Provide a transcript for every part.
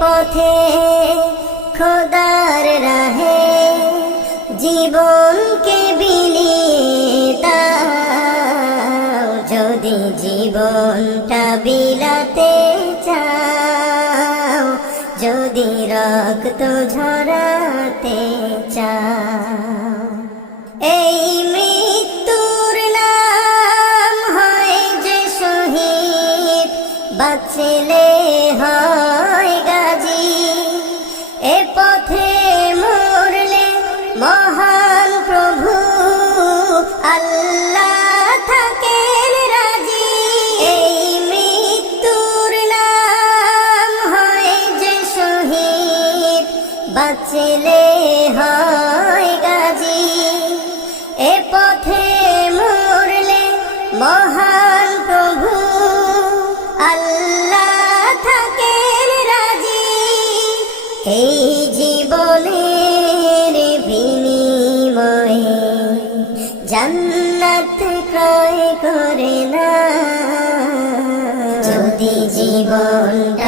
পথে খোদার রাহে জীবনকে বিলিয়ে দাও যদি জীবনটা বিলাতে চাও, যদি রক্ত ঝরাতে চাও। এই মৃত্যুর নাম হয় যে শহীদ, বাঁচলে হয় গাজী বাঁচলে হয় গাজী। এ পথে মরলে মহান প্রভু। আল্লাহ থাকেন রাজি। এই জীবনের বিনিময়ে জান্নাত ক্রয় করে না। যদি জীবনটা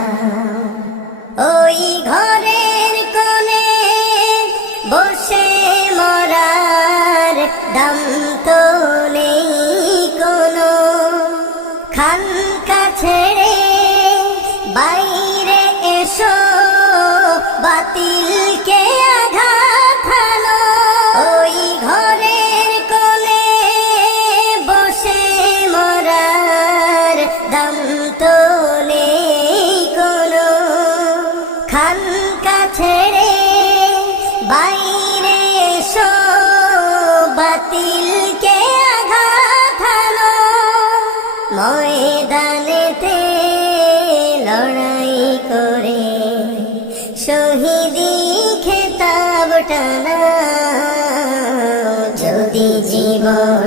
এসো বাতিলকে আঘাত হানো। ওই ঘরের কোণে বসে মরার দাম তো নেই কোনো। খানকা ছেড়ে বাইরে এসো বাতিলকে যদি জীবনটা